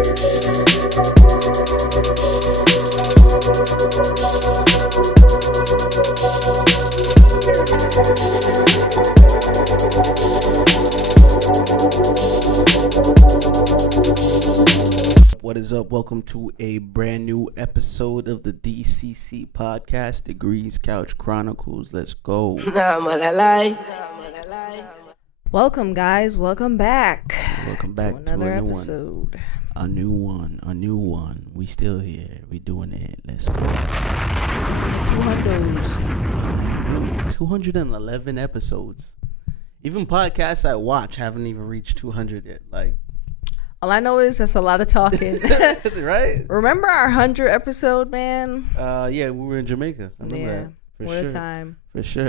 What is up? Welcome to a brand new episode of the DCC podcast, Degrees Couch Chronicles. Let's go. Welcome, guys. Welcome back. Welcome back to another episode. A new one. We still here. We doing it. Let's go. 211 episodes. Even podcasts I watch haven't even reached 200 yet. Like, all I know is that's a lot of talking. Right? Remember our 100 episode, man? Yeah, we were in Jamaica. I remember that. What a time. For sure.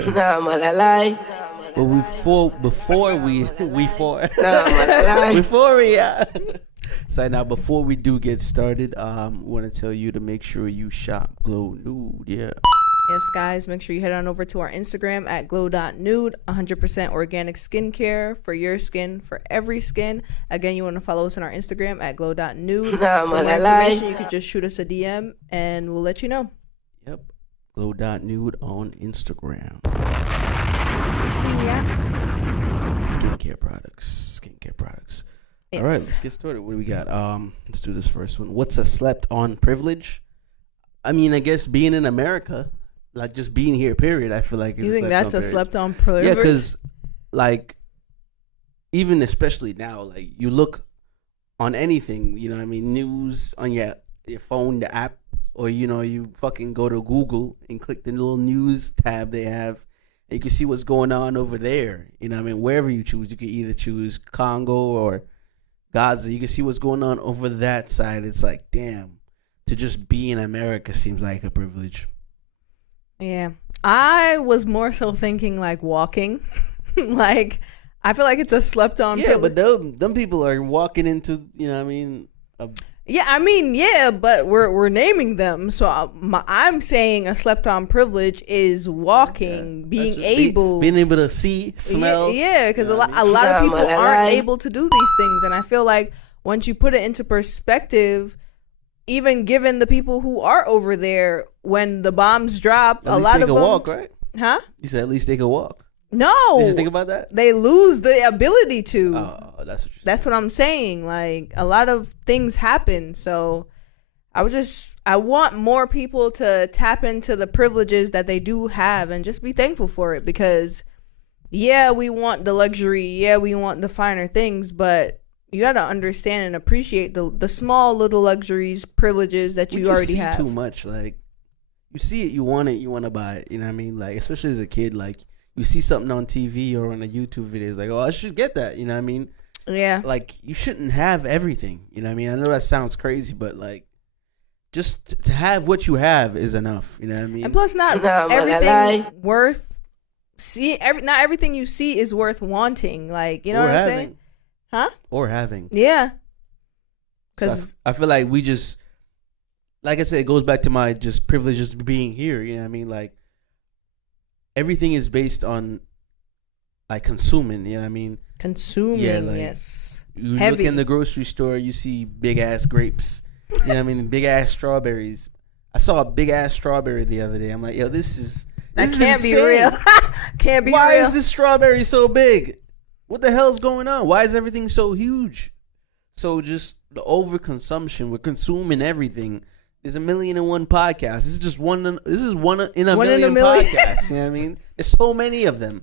But before we do get started, we want to tell you to make sure you shop Glow Nude. Yeah. Yes, guys, make sure you head on over to our Instagram at glow.nude, 100% organic skincare for your skin, for every skin. Again, you want to follow us on our Instagram at glow.nude. For more information, you can just shoot us a DM and we'll let you know. Yep. Glow.nude on Instagram. Yeah. Skincare products. Yes. All right, let's get started. What do we got? Let's do this first one. What's a slept on privilege? I mean, I guess being in America, like just being here, period. I feel like you think that's a slept on privilege? Yeah, because like even especially now, like you look on anything, you know what I mean, news on your phone, the app, or you fucking go to Google and click the little news tab they have, and you can see what's going on over there. You know what I mean? Wherever you choose, you can either choose Congo or Gaza. You can see what's going on over that side. It's like, damn, to just be in America seems like a privilege. Yeah. I was more so thinking like walking. Like, I feel like it's a slept on privilege. But them people are walking into, you know what I mean? But we're naming them. So I'm saying a slept on privilege is walking, being able to see, smell. Yeah, because a lot of people aren't able to do these things. And I feel like once you put it into perspective, even given the people who are over there, when the bombs drop, a lot of them walk, right? Huh? You said at least they could walk. No. Did you think about that? They lose the ability to. Oh, that's what I'm saying. Like, a lot of things happen. So I want more people to tap into the privileges that they do have and just be thankful for it, because yeah, we want the luxury. Yeah, we want the finer things, but you got to understand and appreciate the small little luxuries, privileges that you already have. Too much. Like, you see it, you want to buy it. You know what I mean? Like, especially as a kid, like you see something on TV or on a YouTube video, it's like, oh, I should get that. You know what I mean? Yeah. Like, you shouldn't have everything. You know what I mean? I know that sounds crazy, but like, just to have what you have is enough. You know what I mean? And plus, not everything not everything you see is worth wanting. Like, you know what I'm saying? Huh? Or having. Yeah. Because I feel like we just, like I said, it goes back to my just privilege just being here. You know what I mean? Like, everything is based on like consuming. You know what I mean? Consuming, yeah, like, yes. You Heavy. Look in the grocery store, you see big ass grapes. You know what I mean? Big ass strawberries. I saw a big ass strawberry the other day. I'm like, yo, this can't be real. Can't be real. Why is this strawberry so big? What the hell's going on? Why is everything so huge? So just the overconsumption. We're consuming everything. There's 1,000,001 podcasts. This is just one in a million podcasts. You know what I mean? There's so many of them.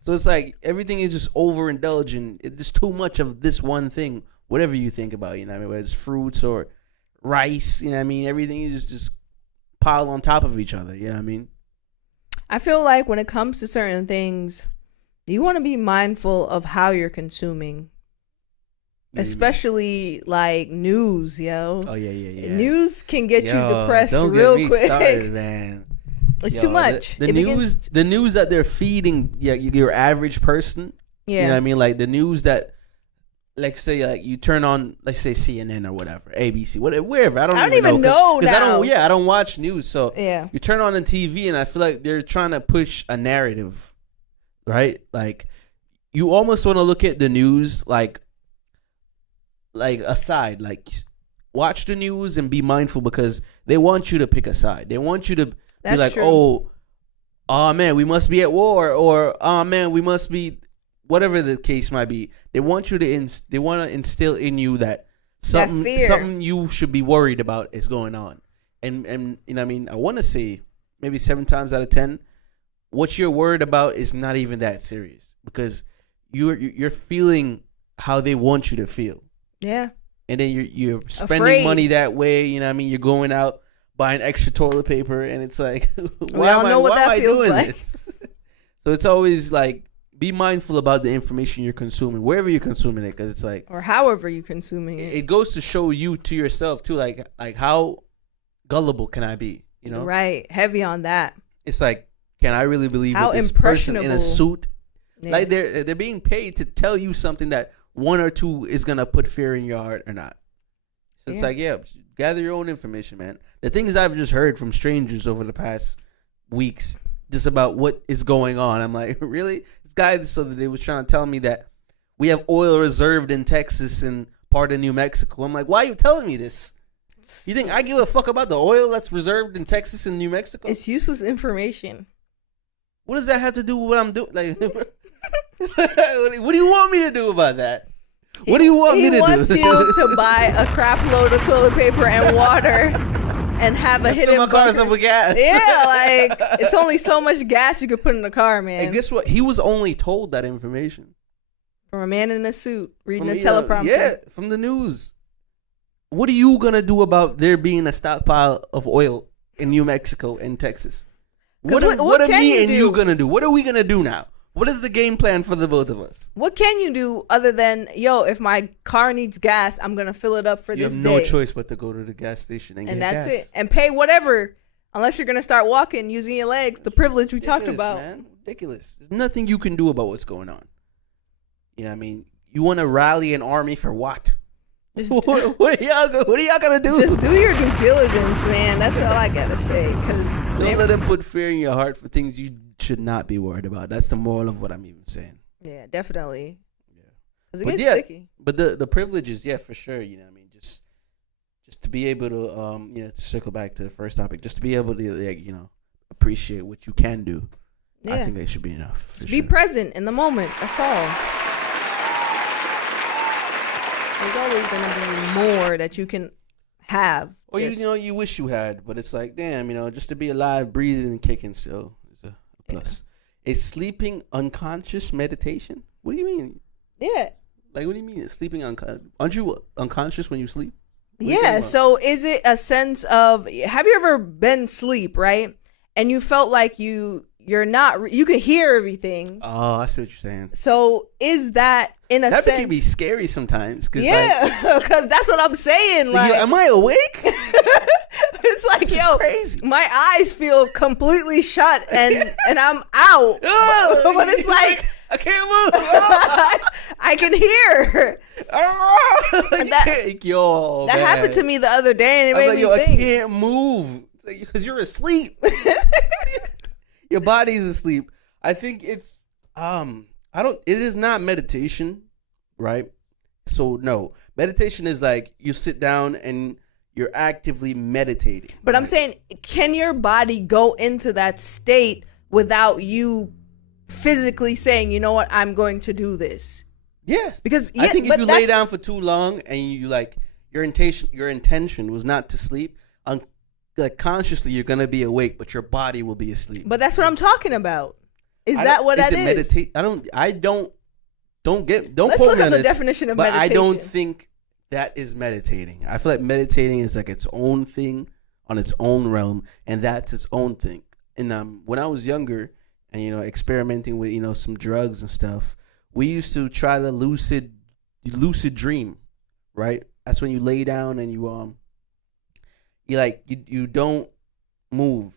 So it's like everything is just overindulgent. It's just too much of this one thing. Whatever you think about, you know what I mean? Whether it's fruits or rice, you know what I mean? Everything is just piled on top of each other. You know what I mean? I feel like when it comes to certain things, you want to be mindful of how you're consuming. Especially like news, yo. Oh yeah. News can get you depressed real quick. Don't get me started, man. It's too much. The news that they're feeding your average person. Yeah. You know what I mean? Like the news that, like, say, like you turn on, like, say CNN or whatever, ABC, whatever, wherever. I don't even know now. I don't watch news. So yeah, you turn on the TV and I feel like they're trying to push a narrative, right? Like you almost want to look at the news like aside, like watch the news and be mindful because they want you to pick a side. They want you to be like, true. oh man, we must be at war, or oh man, we must be, whatever the case might be. They want you to they want to instill in you that something you should be worried about is going on. And you know what I mean, I want to say maybe 7 times out of 10, what you're worried about is not even that serious because you're feeling how they want you to feel. Yeah. And then you're spending money that way. You know what I mean? You're going out buying extra toilet paper, and it's like, why am I doing this? So it's always like, be mindful about the information you're consuming, wherever you're consuming it, because it's like, or however you're consuming it. It goes to show you to yourself too, like how gullible can I be? You know, right? Heavy on that. It's like, can I really believe how what this person in a suit? Yeah. Like they're being paid to tell you something that 1 or 2 is gonna put fear in your heart or not. So it's like, gather your own information, man. The things I've just heard from strangers over the past weeks, just about what is going on. I'm like, really? This guy this other day was trying to tell me that we have oil reserved in Texas and part of New Mexico. I'm like, why are you telling me this? You think I give a fuck about the oil that's reserved in Texas and New Mexico? It's useless information. What does that have to do with what I'm doing? Like, what do you want me to do about that? What do you want me to do? He wants you to buy a crap load of toilet paper and water and have a hidden bunker. Fill my car with gas. Yeah, like, it's only so much gas you could put in the car, man. And guess what? He was only told that information from a man in a suit reading a teleprompter. Yeah, from the news. What are you going to do about there being a stockpile of oil in New Mexico and Texas? What are me and you going to do? What are we going to do now? What is the game plan for the both of us? What can you do other than, if my car needs gas, I'm going to fill it up for this day. You have no choice but to go to the gas station and get that's gas. it. And pay whatever, unless you're going to start walking, using your legs, the privilege we talked about. Man. Ridiculous. There's nothing you can do about what's going on. You know what I mean? You want to rally an army for what? What are y'all gonna do? Just do your due diligence, man. That's all I gotta say. Cause don't let them put fear in your heart for things you should not be worried about. That's the moral of what I'm even saying. Yeah, definitely. Yeah, because it gets sticky. But the privileges, for sure. You know what I mean? Just to be able to to circle back to the first topic, just to be able to appreciate what you can do. Yeah. I think that should be enough. Just be present in the moment. That's all. There's always going to be more that you can have. Or you wish you had, but it's like, damn, just to be alive, breathing, and kicking still is a plus. Yeah. Is sleeping unconscious meditation? What do you mean? Yeah. Like, what do you mean sleeping unconscious? Aren't you unconscious when you sleep? Yeah. So is it a sense of, have you ever been asleep, right? And you felt like you're not, you could hear everything. Oh, I see what you're saying. So is that in a sense? That can be scary sometimes. Yeah, because that's what I'm saying. Like, am I awake? It's like, crazy. My eyes feel completely shut and I'm out. But it's like, I can't move. I can hear. That happened to me the other day, and it made me think. I can't move because you're asleep. Your body's asleep. I think it's it is not meditation, right? So no, meditation is like you sit down and you're actively meditating. But right? I'm saying, can your body go into that state without you physically saying, you know what, I'm going to do this? Yes. Because I think if you lay down for too long and you your intention was not to sleep, consciously you're gonna be awake, but your body will be asleep. But that's what I'm talking about. Is that what that is? Don't Let's quote look me at on the this, definition of but meditation. I don't think that is meditating. I feel like meditating is like its own thing on its own realm, and that's its own thing. And when I was younger and experimenting with some drugs and stuff, we used to try to lucid dream, right? That's when you lay down and you don't move.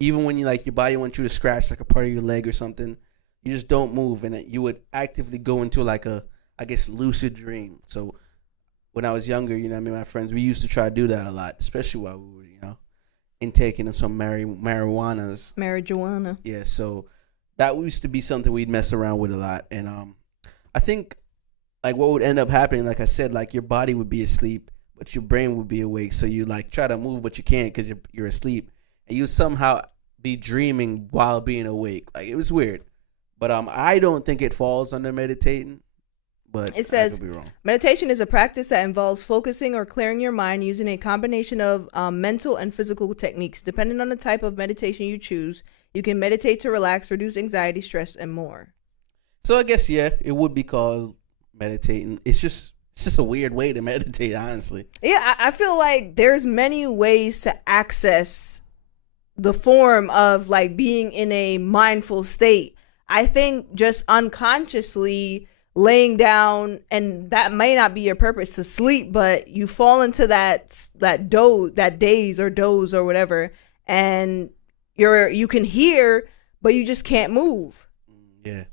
Even when your body wants you to scratch like a part of your leg or something, you just don't move, and you would actively go into like a, I guess, lucid dream. So when I was younger, my friends, we used to try to do that a lot, especially while we were, intaking some marijuana. Yeah, so that used to be something we'd mess around with a lot. And I think like what would end up happening, like I said, like your body would be asleep, but your brain would be awake. So you like try to move, but you can't because you're asleep, and you somehow be dreaming while being awake. Like it was weird, but I don't think it falls under meditating. But it says I could be wrong. Meditation is a practice that involves focusing or clearing your mind using a combination of mental and physical techniques. Depending on the type of meditation you choose, you can meditate to relax, reduce anxiety, stress, and more. So I guess it would be called meditating. It's just a weird way to meditate, honestly. Yeah, I feel like there's many ways to access the form of like being in a mindful state. I think just unconsciously laying down, and that may not be your purpose to sleep, but you fall into that daze or whatever, and you can hear, but you just can't move. Yeah.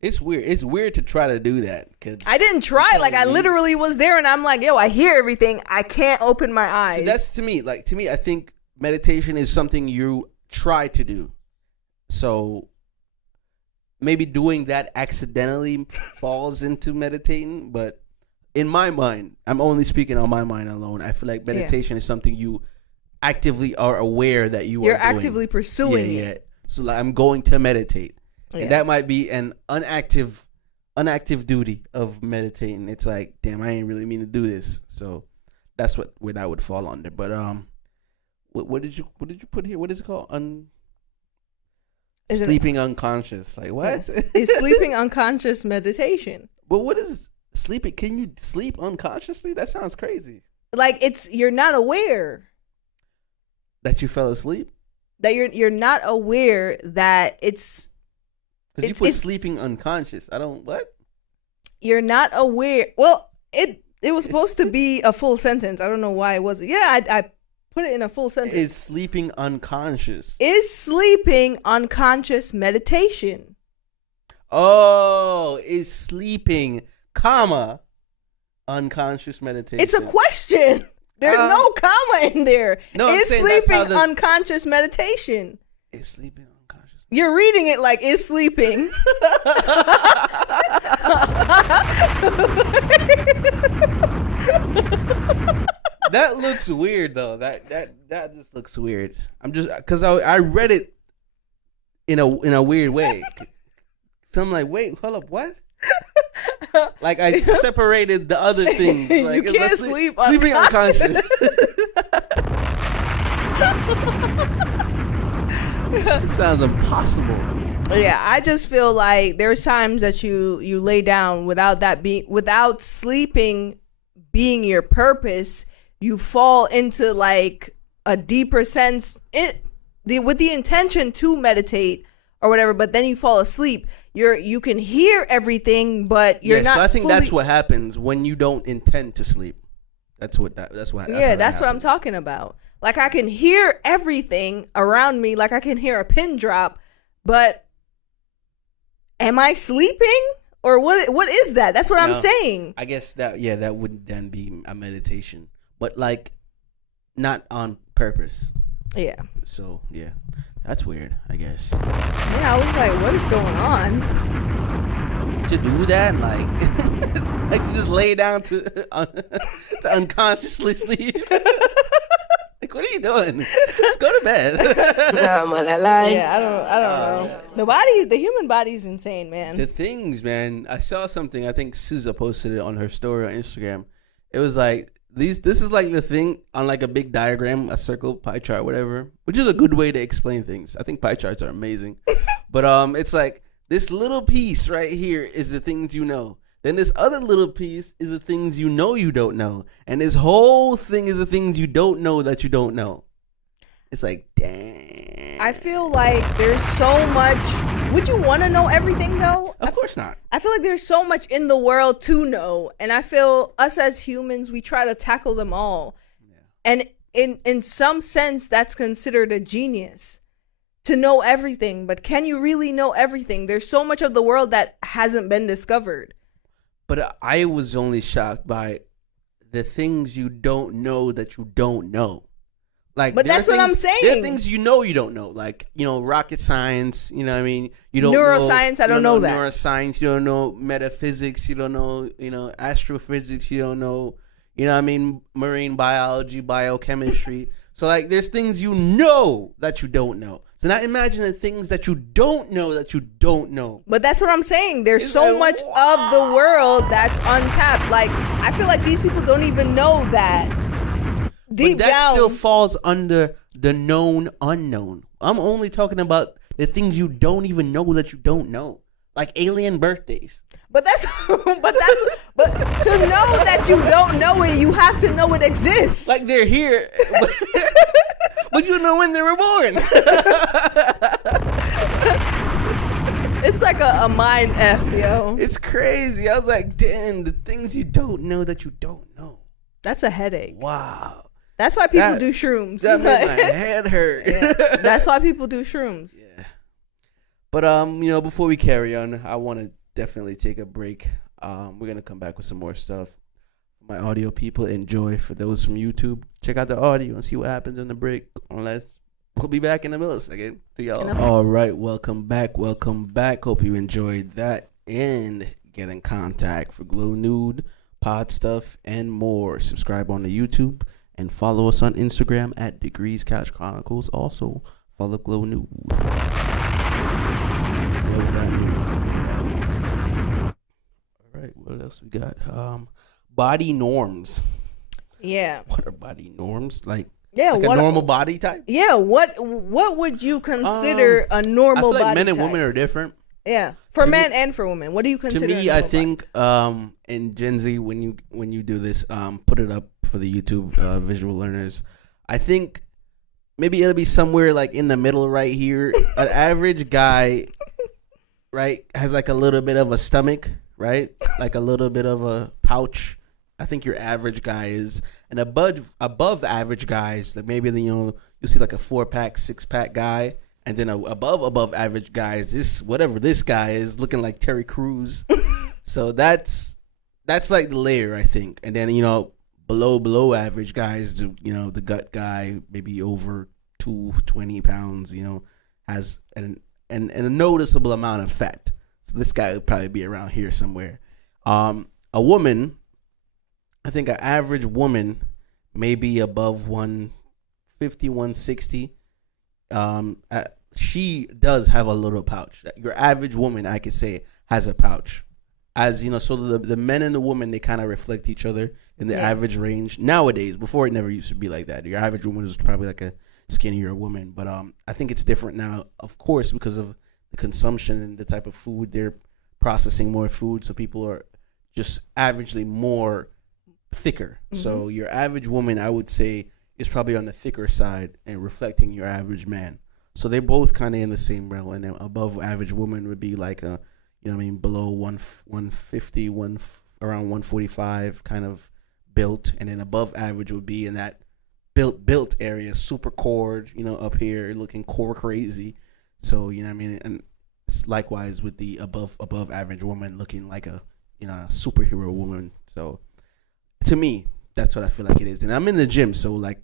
It's weird. It's weird to try to do that. Cause I didn't try. Like I literally was there, and I'm like, yo, I hear everything. I can't open my eyes. So that's to me, I think meditation is something you try to do. So maybe doing that accidentally falls into meditating, but in my mind, I'm only speaking on my mind alone. I feel like meditation is something you actively are aware that you're actively pursuing it. Yeah. So like, I'm going to meditate. Yeah. And that might be an unactive duty of meditating. It's like, damn, I ain't really mean to do this. So that's where that would fall under. But what did you put here? What is it called? Sleeping unconscious. Like what? It's sleeping unconscious meditation. But what is sleeping? Can you sleep unconsciously? That sounds crazy. Like you're not aware that you fell asleep. That you're not aware that it's. Because you put sleeping unconscious. I don't what? You're not aware. Well, it was supposed to be a full sentence. I don't know why it wasn't. Yeah, I put it in a full sentence. Is sleeping unconscious? Is sleeping unconscious meditation? Oh, is sleeping, unconscious meditation? It's a question. There's no comma in there. No, is sleeping unconscious meditation? Is sleeping unconscious? You're reading it like is sleeping. That looks weird though. That just looks weird. I'm just because I read it in a weird way. So I'm like, wait, hold up, what? Like I separated the other things. Like, you can't sleep sleeping unconscious. It sounds impossible. Yeah, I just feel like there's times that you lay down without sleeping being your purpose. You fall into like a deeper sense with the intention to meditate or whatever, but then you fall asleep. You can hear everything, but you're not. So I think that's what happens when you don't intend to sleep. That's what I'm talking about. Like I can hear everything around me, like I can hear a pin drop, but am I sleeping or what is that? That's what I'm saying. I guess that wouldn't then be a meditation, but like not on purpose. Yeah. So yeah, that's weird, I guess. Yeah, I was like, what is going on? To do that, like, like to just lay down to unconsciously sleep. Like, what are you doing? Just go to bed. Yeah, I don't know. The human body's insane, man. The things, man. I saw something. I think SZA posted it on her story on Instagram. It was like this is like the thing on like a big diagram, a circle, pie chart, whatever, which is a good way to explain things. I think pie charts are amazing. But it's like this little piece right here is the things you know. Then this other little piece is the things you know you don't know. And this whole thing is the things you don't know that you don't know. It's like, damn. I feel like there's so much. Would you want to know everything, though? Of course not. I feel like there's so much in the world to know. And I feel us as humans, we try to tackle them all. Yeah. And in some sense, that's considered a genius. To know everything. But can you really know everything? There's so much of the world that hasn't been discovered. But I was only shocked by the things you don't know that you don't know. Like, but that's what I'm saying. There are things you don't know. Like, rocket science, you know what I mean? You don't neuroscience, know, I don't know that. Neuroscience, you don't know metaphysics, you don't know, astrophysics, you don't know, You know what I mean? Marine biology, biochemistry. So like there's things you know that you don't know. So now imagine the things that you don't know that you don't know. But that's what I'm saying. There's so much of the world that's untapped. Like I feel like these people don't even know that. Deep but that down, still falls under the known unknown. I'm only talking about the things you don't even know that you don't know. Like alien birthdays. But to know that you don't know it, you have to know it exists. Like they're here, but you know when they were born. It's like a mind F, yo. It's crazy. I was like, damn, the things you don't know that you don't know. That's a headache. Wow. That's why people do shrooms. That made my head hurt. Yeah. That's why people do shrooms. Yeah. But before we carry on, I want to definitely take a break. We're gonna come back with some more stuff. My audio people, enjoy. For those from YouTube, check out the audio and see what happens in the break. Unless we'll be back in a millisecond to y'all. All right, welcome back. Hope you enjoyed that and get in contact for Glow Nude, pod stuff, and more. Subscribe on the YouTube and follow us on Instagram at Degrees CouchChronicles. Also follow Glow Nude. All right, what else we got? Body norms. Yeah. What are body norms? Like a normal body type? Yeah. What would you consider a normal body type? I feel like men and women are different. Yeah, for men and for women. What do you consider? To me, I think in Gen Z, when you do this, put it up for the YouTube visual learners. I think maybe it'll be somewhere like in the middle right here. An average guy, right, has like a little bit of a stomach, right, like a little bit of a pouch. I think your average guy is, and above average guys, like maybe you see like a 4-pack, 6-pack guy. And then above average guys, this guy is looking like Terry Crews. So that's like the layer, I think. And then below average guys, the gut guy, maybe over 220 pounds, has a noticeable amount of fat. So this guy would probably be around here somewhere. A woman, I think an average woman may be above 150, 160. She does have a little pouch. Your average woman, I could say, has a pouch. As so the men and the women, they kind of reflect each other in the average range nowadays. Before, it never used to be like that. Your average woman was probably like a skinnier woman, but I think it's different now, of course, because of the consumption and the type of food. They're processing more food, so people are just averagely more thicker. Mm-hmm. So your average woman, I would say, is probably on the thicker side and reflecting your average man. So they're both kind of in the same realm. And then above average woman would be like below 150, around 145 kind of built. And then above average would be in that built area, super cord, up here looking core crazy. So, and it's likewise with the above average woman looking like a superhero woman. So to me, that's what I feel like it is. And I'm in the gym, so like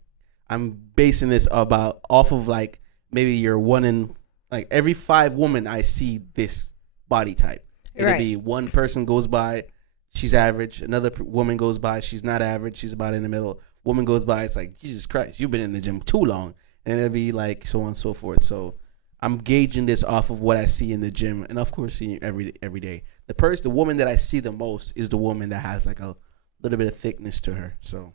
I'm basing this off of like maybe you're one in like every 5 women I see this body type. It'll be one person goes by, she's average. Another woman goes by, she's not average, she's about in the middle. Woman goes by, it's like, Jesus Christ, you've been in the gym too long. And it'll be like so on and so forth. So I'm gauging this off of what I see in the gym, and of course seeing every day. The woman that I see the most is the woman that has like a little bit of thickness to her. So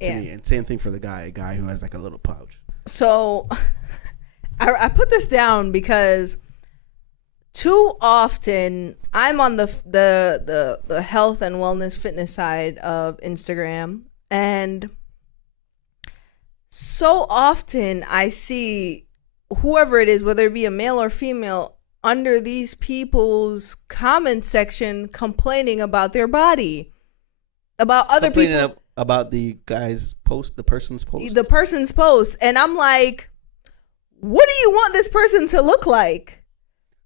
to me, and same thing for the guy, a guy who has like a little pouch. So I put this down because too often I'm on the health and wellness fitness side of Instagram, and so often I see whoever it is, whether it be a male or female, under these people's comment section complaining about their body, about other people, about the guy's post, the person's post, and I'm like, what do you want this person to look like?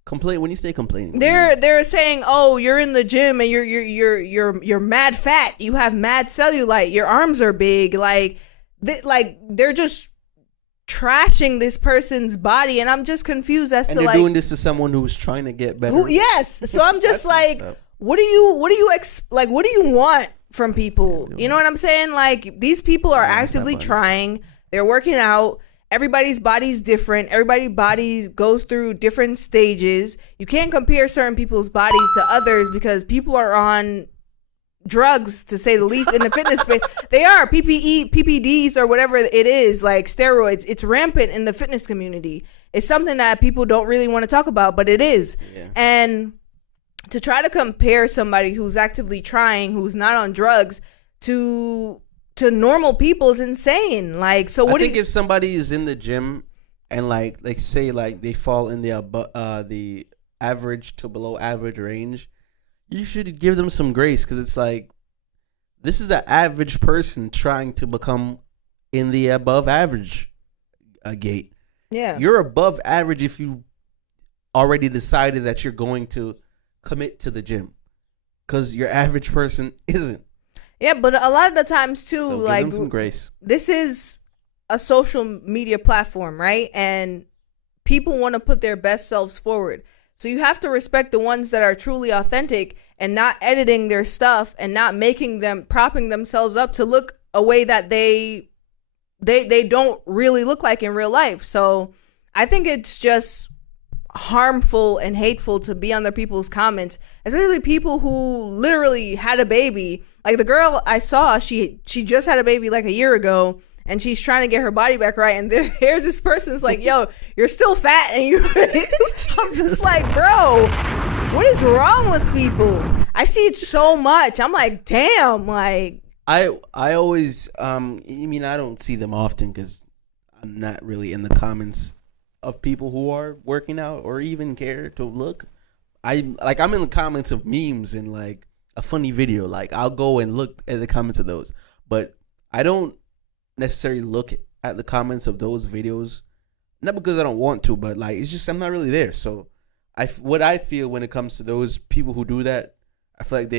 When you say complaining, they're saying, oh, you're in the gym and you're mad fat, you have mad cellulite, your arms are big, like they're just trashing this person's body, and I'm just confused as to like, doing this to someone who's trying to get better. Yes, so I'm just like, what do you want from people. You know what I'm saying? Like, these people are actively trying. They're working out. Everybody's body's different. Everybody's body goes through different stages. You can't compare certain people's bodies to others because people are on drugs, to say the least, in the fitness space. They are PPDs or whatever it is, like steroids. It's rampant in the fitness community. It's something that people don't really want to talk about, but it is. Yeah. And to try to compare somebody who's actively trying, who's not on drugs, to normal people is insane. Like, so what? I think if somebody is in the gym and like say like they fall in the average to below average range, you should give them some grace, because it's like, this is an average person trying to become in the above average gate. Yeah, you're above average if you already decided that you're going to commit to the gym, because your average person isn't. Yeah, but a lot of the times too, so like, give them some grace. This is a social media platform, right? And people want to put their best selves forward. So you have to respect the ones that are truly authentic and not editing their stuff and not propping themselves up to look a way that they don't really look like in real life. So I think it's just harmful and hateful to be on other people's comments, especially people who literally had a baby. Like the girl I saw, she just had a baby like a year ago, and she's trying to get her body back right. And here's this person's like, yo, you're still fat. And I'm just like, bro, what is wrong with people? I see it so much. I'm like, damn, like. I always, I mean, I don't see them often because I'm not really in the comments of people who are working out or even care to look. I'm in the comments of memes and like a funny video. Like, I'll go and look at the comments of those, but I don't necessarily look at the comments of those videos, not because I don't want to, but like, it's just, I'm not really there. So what I feel when it comes to those people who do that, I feel like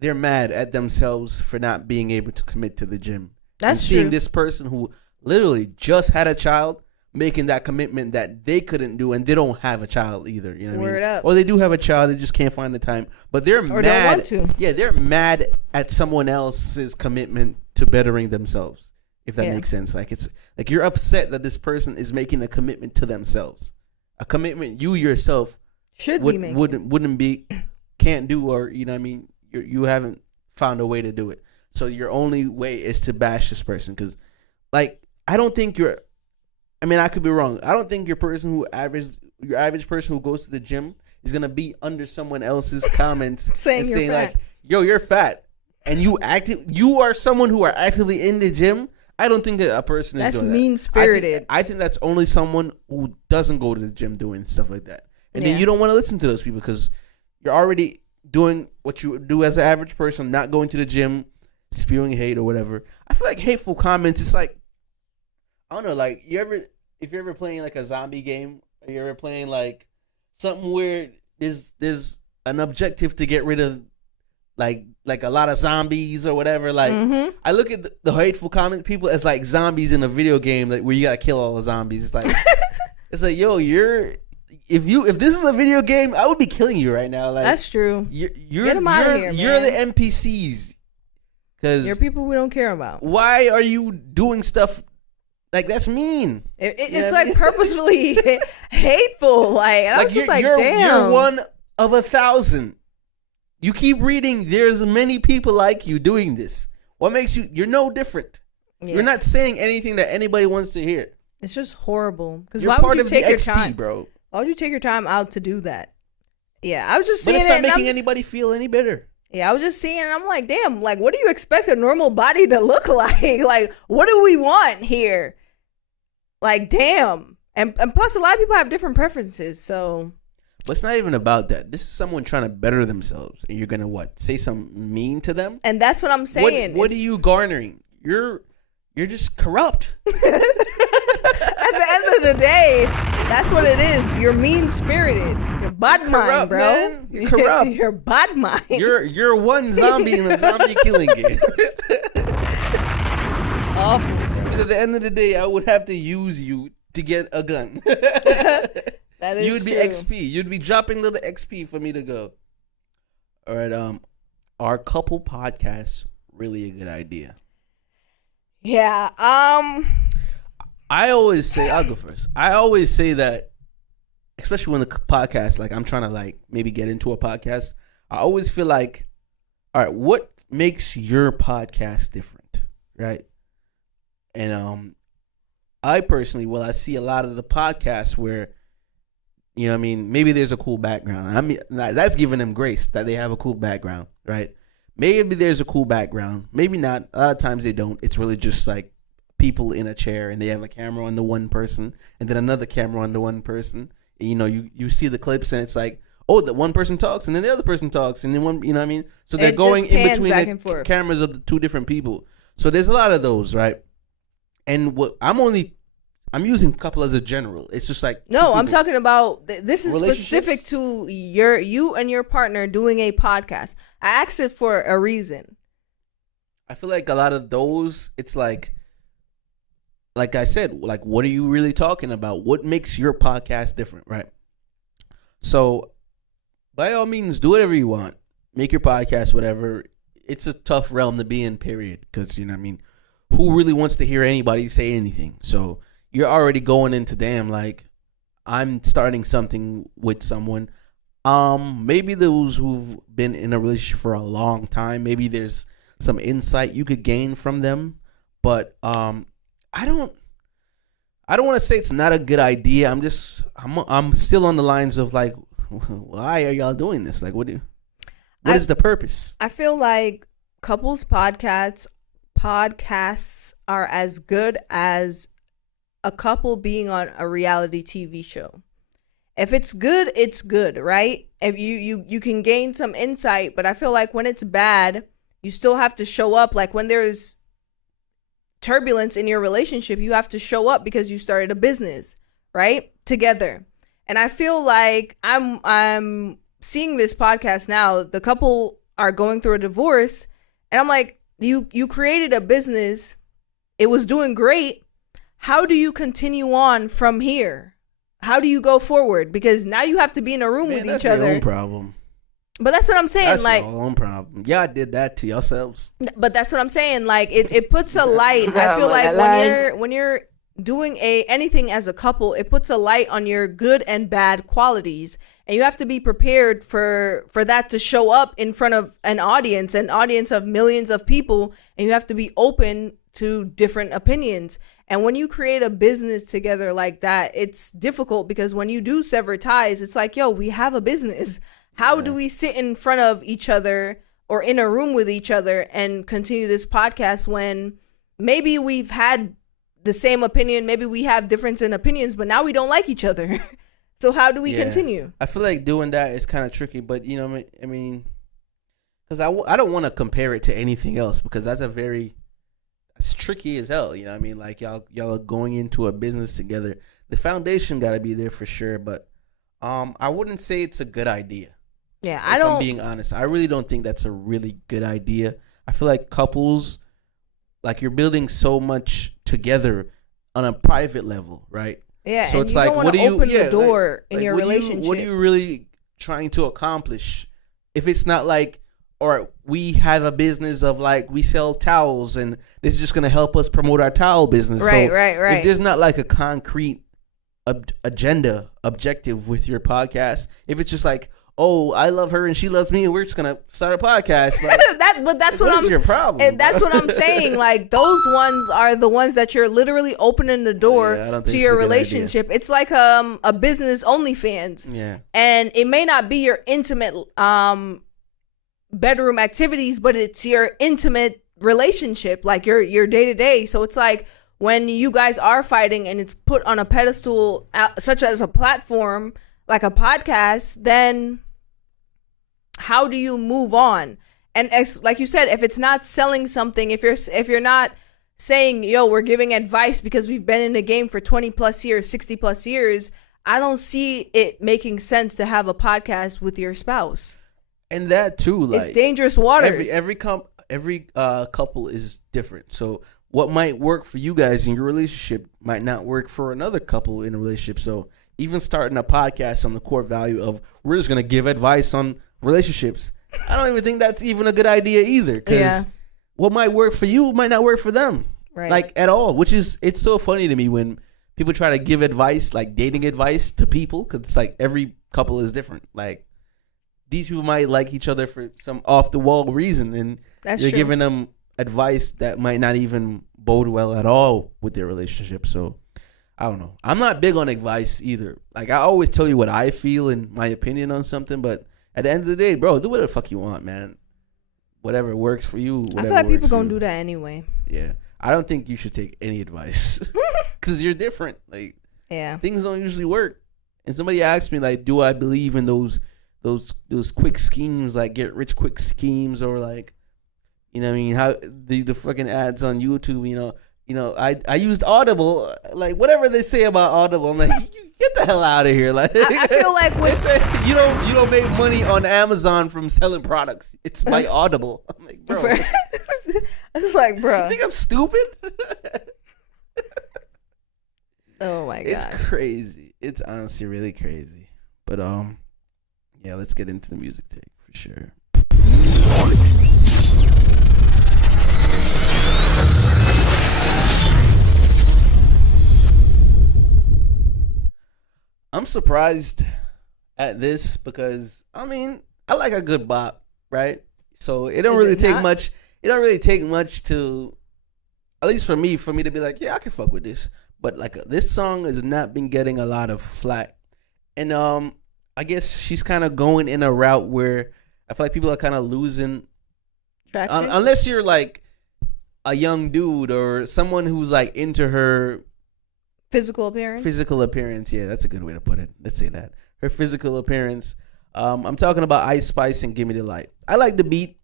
they're mad at themselves for not being able to commit to the gym. That's and true. Seeing this person who literally just had a child making that commitment that they couldn't do, and they don't have a child either. You know what I mean? Up. Or they do have a child, they just can't find the time. But they're mad. Don't want to. Yeah, they're mad at someone else's commitment to bettering themselves. If that makes sense. Like, it's like you're upset that this person is making a commitment to themselves, a commitment you yourself can't do, or you know what I mean. You haven't found a way to do it. So your only way is to bash this person, because, like, I don't think I could be wrong. I don't think your average person who goes to the gym is gonna be under someone else's comments saying like, "Yo, you're fat," and you are someone who are actively in the gym. I don't think that a person is doing that. That's mean-spirited. I think that's only someone who doesn't go to the gym doing stuff like that. And then you don't want to listen to those people because you're already doing what you do as an average person, not going to the gym, spewing hate or whatever. I feel like hateful comments, it's like, I don't know, like, if you're ever playing like a zombie game, or you're ever playing like something where there's an objective to get rid of like a lot of zombies or whatever, like, I look at the hateful comment people as like zombies in a video game, like where you gotta kill all the zombies. It's like it's like, yo, if this is a video game, I would be killing you right now. Like, that's true. You're the NPCs, because you're people we don't care about. Why are you doing stuff like that's mean? It's like purposefully hateful. Like, I'm just like, damn. You're one of 1,000. You keep reading. There's many people like you doing this. What makes you're no different? Yeah. You're not saying anything that anybody wants to hear. It's just horrible. Because why would you take your time, bro? Why would you take your time out to do that? Yeah, I was just seeing it. But it's not making anybody feel any better. Yeah, I was just seeing it. I'm like, damn, like, what do you expect a normal body to look like? Like, what do we want here? Like, damn. And plus, a lot of people have different preferences, so. But it's not even about that. This is someone trying to better themselves, and you're gonna say something mean to them? And that's what I'm saying. What are you garnering? You're just corrupt. At the end of the day, that's what it is. You're mean-spirited. You're bad mind, bro. Man. You're corrupt. You're bad mind. You're one zombie in a zombie killing game. Awful. At the end of the day, I would have to use you to get a gun. That is You'd be true. XP. You'd be dropping little XP for me to go. All right. are couple podcasts really a good idea? Yeah. I always say, I'll go first. I always say that, especially when the podcast, like I'm trying to like maybe get into a podcast, I always feel like, all right, what makes your podcast different, right? And I personally, I see a lot of the podcasts where, you know what I mean, maybe there's a cool background. I mean, that's giving them grace that they have a cool background, right? Maybe there's a cool background. Maybe not. A lot of times they don't. It's really just like people in a chair and they have a camera on the one person and then another camera on the one person. And, you know, you see the clips and it's like, oh, the one person talks and then the other person talks and then one, you know what I mean? So they're going in between the cameras of the two different people. So there's a lot of those, right? And what I'm using couple as a general. It's just like no, I'm talking about this is specific to you and your partner doing a podcast. I asked it for a reason. I feel like a lot of those, it's like I said, like what are you really talking about? What makes your podcast different, right? So by all means, do whatever you want. Make your podcast whatever. It's a tough realm to be in, period. Because, you know what I mean, who really wants to hear anybody say anything? So you're already going into, damn, like, I'm starting something with someone. Maybe those who've been in a relationship for a long time, maybe there's some insight you could gain from them. But I don't want to say it's not a good idea. I'm still on the lines of like, why are y'all doing this? Like, what is the purpose? I feel like couples podcasts are as good as a couple being on a reality TV show. If it's good, it's good, right? If you can gain some insight, but I feel like when it's bad, you still have to show up. Like when there's turbulence in your relationship, you have to show up because you started a business, right? Together. And I feel like I'm seeing this podcast now. The couple are going through a divorce, and I'm like, you created a business. It was doing great. How do you continue on from here? How do you go forward? Because now you have to be in a room with each other. That's your own problem. But that's what I'm saying. That's like, your own problem. Y'all did that to yourselves. But that's what I'm saying. Like, it puts a light. I feel like when you're doing anything as a couple, it puts a light on your good and bad qualities, and you have to be prepared for that to show up in front of an audience of millions of people, and you have to be open to different opinions. And when you create a business together like that, it's difficult because when you do sever ties, it's like, yo, we have a business. How do we sit in front of each other or in a room with each other and continue this podcast when maybe we've had the same opinion, maybe we have difference in opinions, but now we don't like each other. So how do we continue? I feel like doing that is kind of tricky, but you know, I mean, because I don't want to compare it to anything else because that's tricky as hell. You know what I mean? Like y'all are going into a business together. The foundation got to be there for sure, but I wouldn't say it's a good idea. Yeah, I'm being honest. I really don't think that's a really good idea. I feel like couples, like you're building so much together on a private level, right? Yeah, so and it's you like, don't want to open the door in your relationship. What are you really trying to accomplish? If it's not like, or we have a business of like we sell towels and this is just gonna help us promote our towel business. Right. If there's not like a concrete objective with your podcast, if it's just like, oh, I love her and she loves me and we're just gonna start a podcast. Like, that's what your problem. And that's what I'm saying. Like those ones are the ones that you're literally opening the door to your relationship. It's like a business OnlyFans. Yeah. And it may not be your intimate bedroom activities, but it's your intimate relationship, like your day to day. So it's like when you guys are fighting and it's put on a pedestal, such as a platform like a podcast, then how do you move on? And like you said, if it's not selling something, if you're not saying, yo, we're giving advice because we've been in the game for 20 plus years, 60 plus years, I don't see it making sense to have a podcast with your spouse. And that too, like, it's dangerous waters. Every couple is different. So what might work for you guys in your relationship might not work for another couple in a relationship. So even starting a podcast on the core value of we're just gonna give advice on relationships, I don't even think that's even a good idea either. Because what might work for you might not work for them. Right. Like at all. Which is, it's so funny to me when people try to give advice, like dating advice to people. Because it's like every couple is different. Like these people might like each other for some off the wall reason. And you're giving them advice that might not even bode well at all with their relationship. So I don't know. I'm not big on advice either. Like I always tell you what I feel and my opinion on something, but at the end of the day, bro, do whatever the fuck you want, man. Whatever works for you. I feel like people gonna do that anyway. Yeah, I don't think you should take any advice because you're different. Like, things don't usually work. And somebody asked me, like, do I believe in those quick schemes, like get rich quick schemes, or like, you know what I mean, how the fucking ads on YouTube, you know, I used Audible, like whatever they say about Audible, I'm like, get the hell out of here. Like I feel like with you don't make money on Amazon from selling products. It's by Audible. I'm like, bro. It's like, bro. You think I'm stupid? Oh my god. It's crazy. It's honestly really crazy. But yeah, let's get into the music take for sure. I'm surprised at this because I mean I like a good bop, right? So it don't really take much. It don't really take much to, at least for me to be like, yeah, I can fuck with this. But like this song has not been getting a lot of flack, and I guess she's kind of going in a route where I feel like people are kind of losing traction, unless you're like a young dude or someone who's like into her physical appearance. Yeah, that's a good way to put it. Let's say that. Her physical appearance. I'm talking about Ice Spice and Gimme the Light. I like the beat.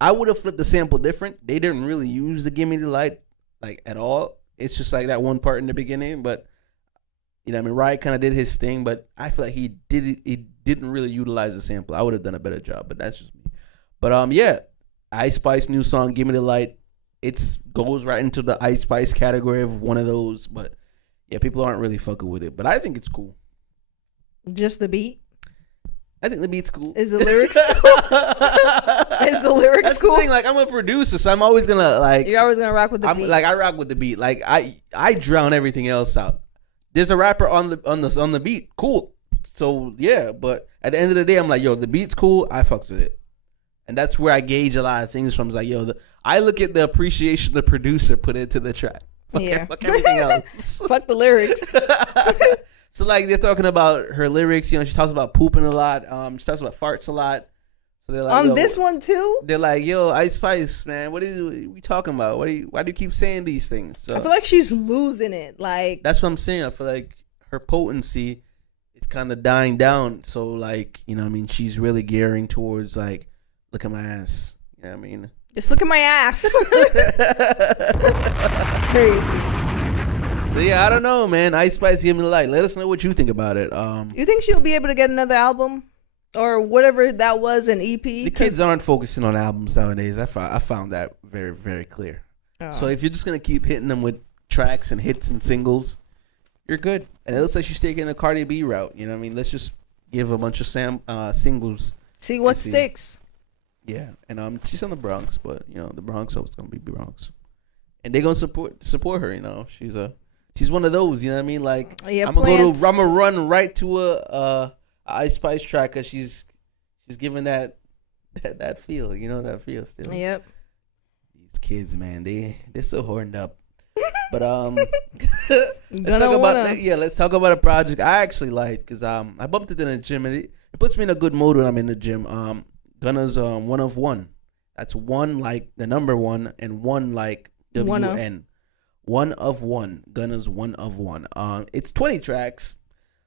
I would have flipped the sample different. They didn't really use the Gimme the Light like at all. It's just like that one part in the beginning, but you know what I mean, Riot kind of did his thing, but I feel like he didn't really utilize the sample. I would have done a better job, but that's just me. But yeah, Ice Spice new song Gimme the Light. It goes right into the Ice Spice category of one of those, but yeah, people aren't really fucking with it, but I think it's cool. Just the beat? I think the beat's cool. Is the lyrics cool? Is the lyrics That's cool? The thing, like I'm a producer, so I'm always gonna like. You're always gonna rock with the beat. Like I rock with the beat. Like I drown everything else out. There's a rapper on the beat, cool. So yeah, but at the end of the day, I'm like, yo, the beat's cool. I fucked with it, and that's where I gauge a lot of things from. It's like, yo, I look at the appreciation the producer put into the track. Fuck everything else. Fuck the lyrics. So like they're talking about her lyrics, you know, she talks about pooping a lot. She talks about farts a lot. So they're like, on this one too. They're like, yo, Ice Spice, man, what are we talking about? Why do you keep saying these things? So I feel like she's losing it. Like that's what I'm saying. I feel like her potency is kind of dying down. So like, you know what I mean, she's really gearing towards like, look at my ass. You know what I mean? Just look at my ass. Crazy. So yeah, I don't know, man. Ice Spice, Give Me the Light. Let us know what you think about it. You think she'll be able to get another album or whatever that was, an EP? The kids aren't focusing on albums nowadays. I found that very, very clear. Oh. So if you're just gonna keep hitting them with tracks and hits and singles, you're good. And it looks like she's taking the Cardi B route. You know what I mean? Let's just give a bunch of singles. See what sticks. Yeah, and she's from the Bronx, but you know the Bronx always gonna be Bronx, and they're gonna support her. You know, she's one of those. You know what I mean? Like I'm gonna run right to a Ice Spice track because she's giving that feel. You know that feel still. Yep. These kids, man, they're so horned up. But let's talk about a project I actually like because I bumped it in the gym and it puts me in a good mood when I'm in the gym. Gunna's 1 of 1. That's one like the number one and one like WN. 1 of 1. Gunna's 1 of 1. It's 20 tracks.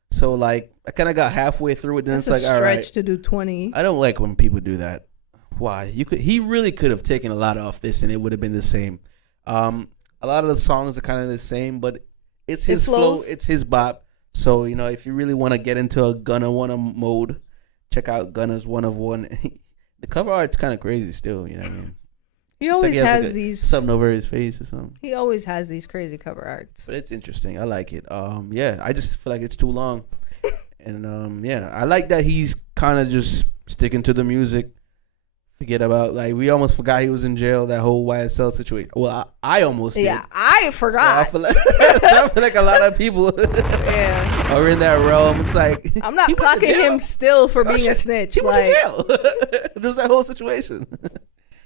So like I kind of got halfway through it. Then it's like all right. Stretch to do 20. I don't like when people do that. Why? He really could have taken a lot off this and it would have been the same. A lot of the songs are kind of the same, but it's his flow. It's his bop. So you know if you really want to get into a Gunna 1 mode, check out Gunna's 1 of 1. The cover art's kind of crazy still, you know what I mean? He always has these something over his face or something. He always has these crazy cover arts. But it's interesting. I like it. Yeah, I just feel like it's too long. And yeah, I like that he's kind of just sticking to the music. forget about, like, we almost forgot he was in jail, that whole YSL situation. Well, I almost did. Yeah, I forgot. So I feel like a lot of people are in that realm. It's like, I'm not clocking him still for being a snitch. He went to jail. There's that whole situation.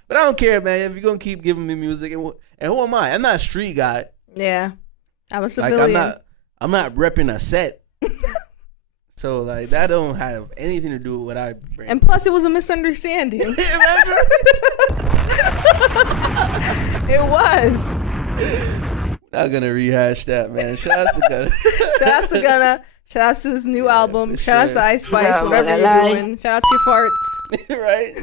But I don't care, man. If you're going to keep giving me music, and who am I? I'm not a street guy. Yeah. I'm a civilian. Like, I'm not repping a set. So, like, that don't have anything to do with what I bring. And plus, it was a misunderstanding. It was. Not gonna rehash that, man. Shout out to Gunna. Shout out to Gunna. Shout out to his new album. Shout out to Ice Spice. Yeah, Whatever you're doing. Shout out to your farts. Right?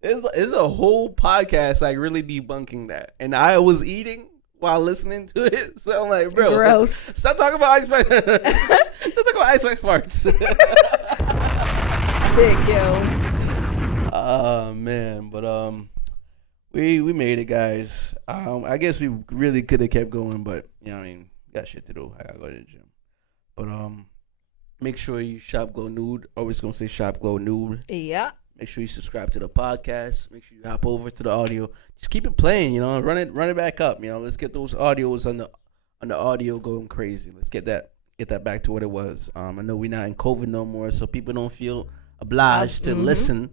There's a whole podcast like really debunking that, and I was eating while listening to it, so I'm like, bro, gross. Stop talking about Ice Spice. Stop talking about Ice Spice farts. Sick, yo. Oh man, but we made it, guys. I guess we really could have kept going, but you know what I mean, got shit to do. I gotta go to the gym. But make sure you shop Glow Nude. Always gonna say shop Glow Nude. Yeah. Make sure you subscribe to the podcast. Make sure you hop over to the audio. Just keep it playing, you know. Run it back up, you know. Let's get those audios on the audio going crazy. Let's get that back to what it was. I know we're not in COVID no more, so people don't feel obliged to listen,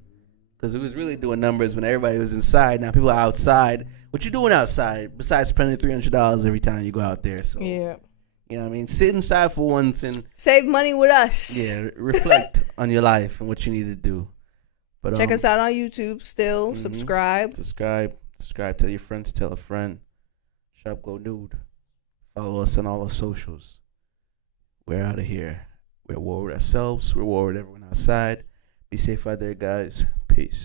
because it was really doing numbers when everybody was inside. Now people are outside. What you doing outside besides spending $300 every time you go out there? So yeah. You know what I mean? Sit inside for once and save money with us. Yeah, reflect on your life and what you need to do. But check us out on YouTube still. Subscribe. Tell your friends. Tell a friend. Shop Glow Nude. Follow us on all our socials. We're out of here. We're war with ourselves. We're war with everyone outside. Be safe out there, guys. Peace.